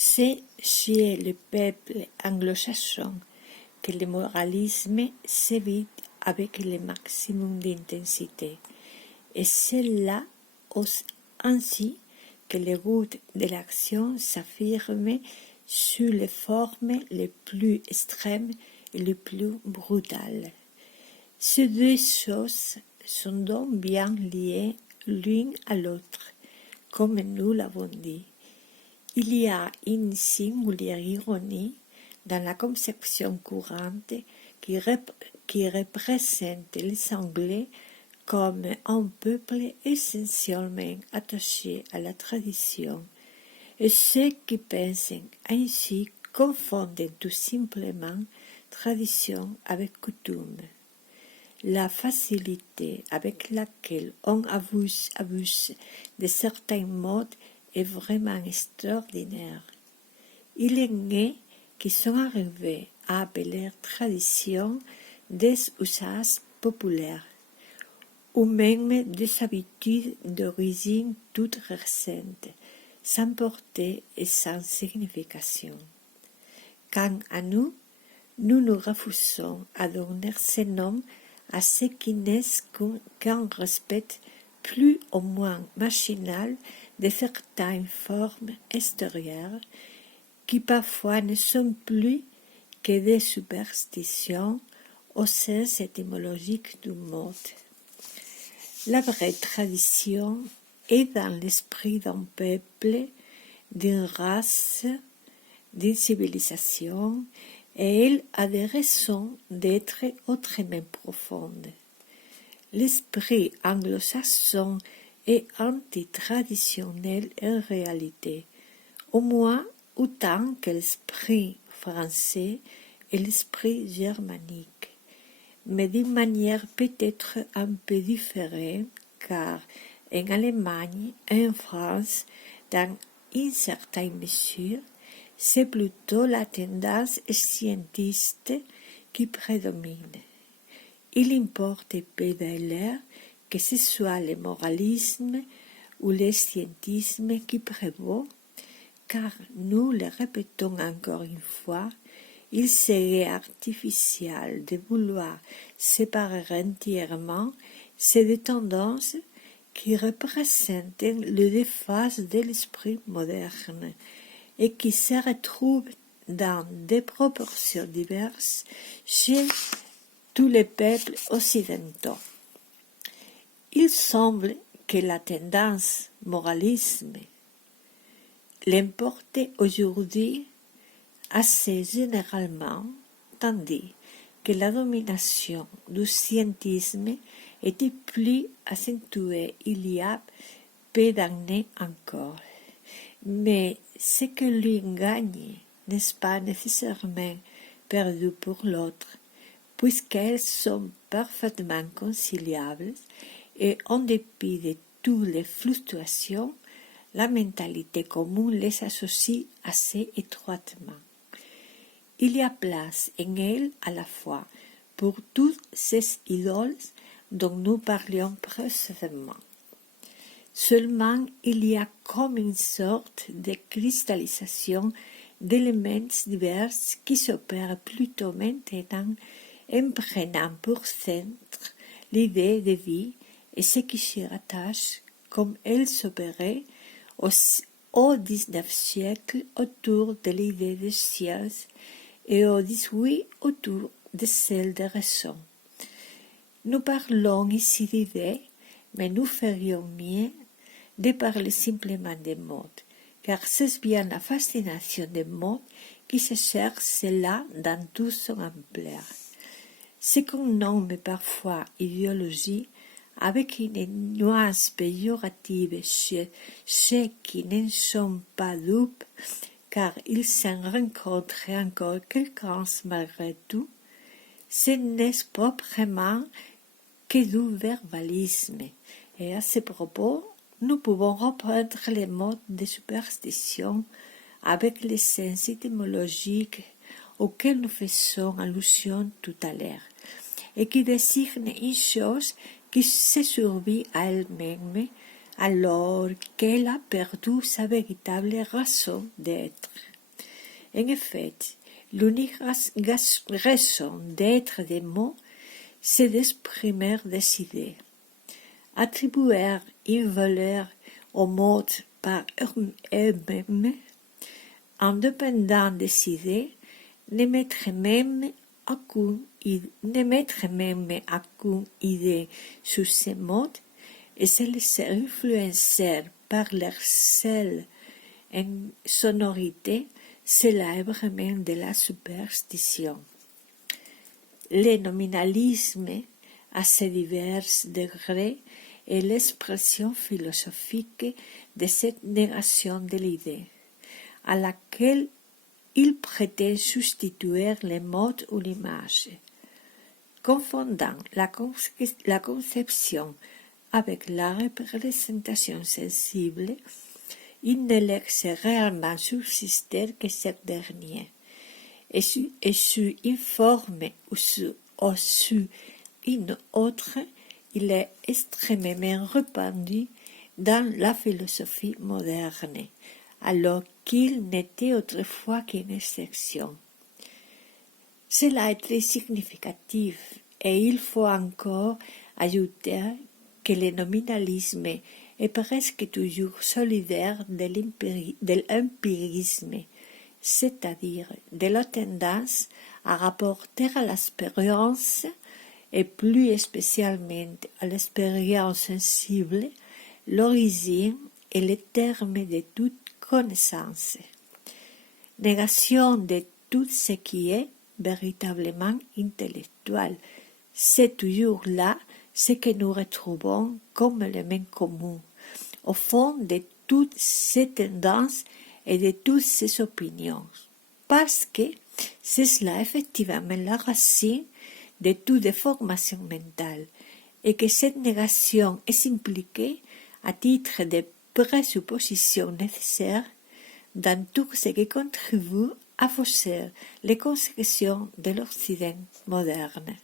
C'est chez le peuple anglo-saxon que le moralisme s'évite avec le maximum d'intensité, et c'est là ainsi que le goût de l'action s'affirme sous les formes les plus extrêmes et les plus brutales. Ces deux choses sont donc bien liées l'une à l'autre, comme nous l'avons dit. Il y a une singulière ironie dans la conception courante qui représente les Anglais comme un peuple essentiellement attaché à la tradition, et ceux qui pensent ainsi confondent tout simplement tradition avec coutume. La facilité avec laquelle on abuse de certains modes est vraiment extraordinaire. Il est né qui sont arrivés à appeler tradition des usages populaires, ou même des habitudes d'origine toute récente, sans portée et sans signification. Quant à nous, nous nous refusons à donner ce nom à ce qui n'est qu'un respect plus ou moins machinal de certaines formes extérieures qui parfois ne sont plus que des superstitions au sens étymologique du mot. La vraie tradition est dans l'esprit d'un peuple, d'une race, d'une civilisation, et elle a des raisons d'être autrement profondes. L'esprit anglo-saxon est antitraditionnel en réalité, au moins autant que l'esprit français et l'esprit germanique, mais d'une manière peut-être un peu différente, car en Allemagne et en France, dans une certaine mesure, c'est plutôt la tendance scientiste qui prédomine. Il importe peu d'ailleurs que ce soit le moralisme ou le scientisme qui prévaut, car nous le répétons encore une fois, il serait artificiel de vouloir séparer entièrement ces deux tendances qui représentent le déphase de l'esprit moderne et qui se retrouvent dans des proportions diverses chez tous les peuples occidentaux. Il semble que la tendance moralisme l'emporte aujourd'hui assez généralement, tandis que la domination du scientisme était plus accentuée il y a peu d'années encore. Mais ce que l'une gagne n'est pas nécessairement perdu pour l'autre, puisqu'elles sont parfaitement conciliables et en dépit de toutes les fluctuations, la mentalité commune les associe assez étroitement. Il y a place en elles à la fois pour toutes ces idoles dont nous parlions précédemment. Seulement, il y a comme une sorte de cristallisation d'éléments divers qui s'opère plutôt maintenant en prenant pour centre l'idée de vie et ce qui s'y rattache, comme elle s'opérait au XIXe siècle autour de l'idée de science et au XVIII autour de celle de raison. Nous parlons ici d'idées, mais nous ferions mieux de parler simplement des modes, car c'est bien la fascination des modes qui se cherche là dans toute son ampleur. Ce qu'on nomme parfois idéologie, avec une nuance péjorative chez ceux qui n'en sont pas dupes, car ils s'en rencontrent encore quelques-uns malgré tout, ce n'est proprement que du verbalisme, et à ce propos, nous pouvons reprendre les mots de superstition avec les sens étymologiques auxquels nous faisons allusion tout à l'heure, et qui désignent une chose qui se survit à elle-même alors qu'elle a perdu sa véritable raison d'être. En effet, l'unique raison d'être des mots, c'est d'exprimer des idées. Attribuer une valeur aux mots par eux-mêmes, indépendant des idées, ne mettre même aucune idée sur ces mots et se laisser influencer par leur seule sonorité, cela est vraiment de la superstition. Le nominalisme, à ses divers degrés, est l'expression philosophique de cette négation de l'idée, à laquelle il prétend substituer le mode ou l'image. Confondant la conception avec la représentation sensible, il ne laisse réellement subsister que cette dernière, et sous une forme ou sous une autre, il est extrêmement répandu dans la philosophie moderne, alors qu'il n'était autrefois qu'une exception. Cela est très significatif, et il faut encore ajouter que le nominalisme est presque toujours solidaire de l'empirisme, c'est-à-dire de la tendance à rapporter à l'expérience, et plus spécialement à l'expérience sensible, l'origine et les termes de toute connaissance. Négation de tout ce qui est véritablement intellectuel, c'est toujours là ce que nous retrouvons comme élément commun, au fond de toutes ces tendances et de toutes ces opinions, parce que c'est cela effectivement la racine de toute déformation mentale, et que cette négation est impliquée à titre de présupposition nécessaire dans tout ce qui contribue à fausser les conceptions de l'Occident moderne.